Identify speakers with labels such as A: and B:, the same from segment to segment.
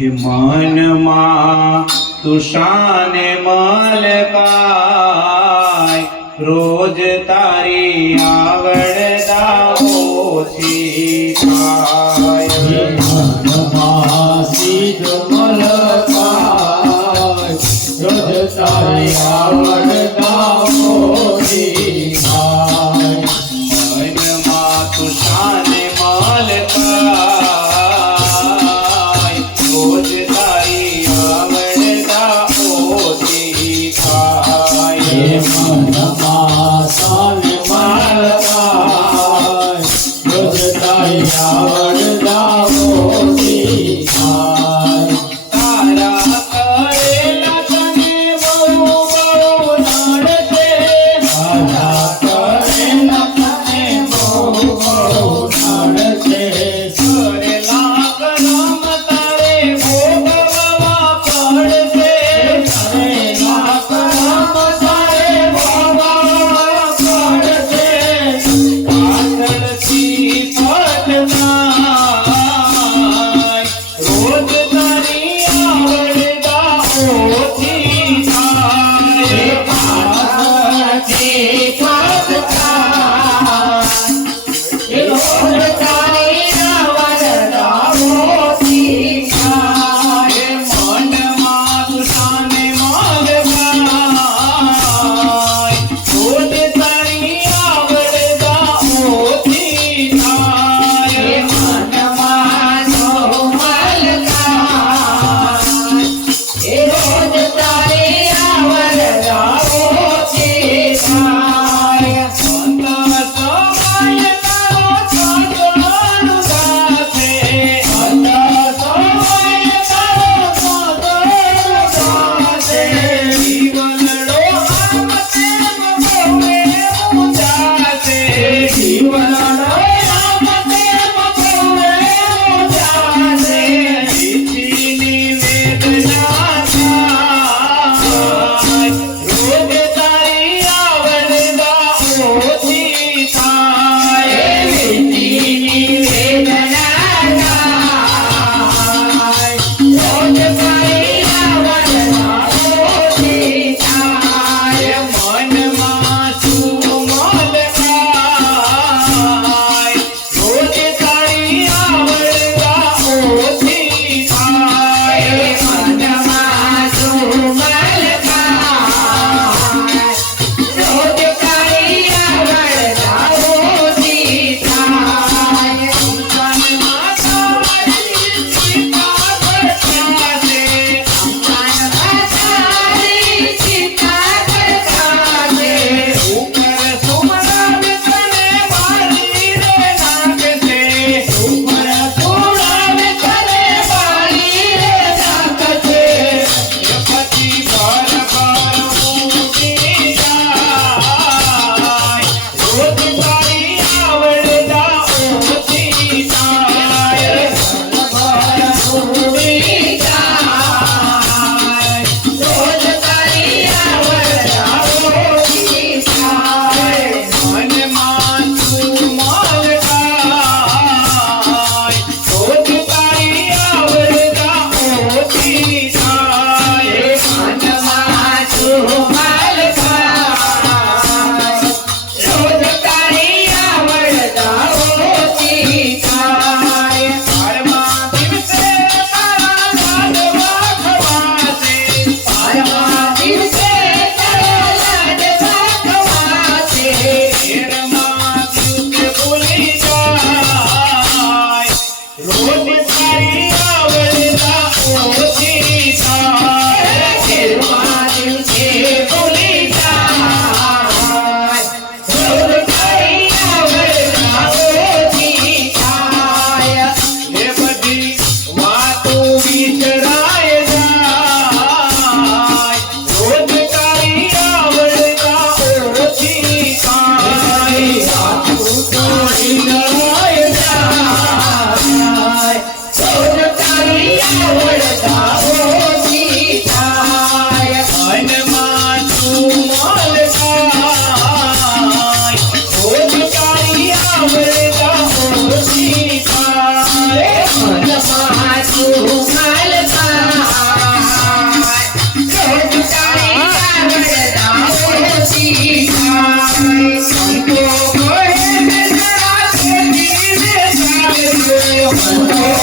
A: હે મનમાં તુષાને મલકાય રોજ તારી આવડતા ઓછી થાય.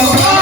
B: રોજ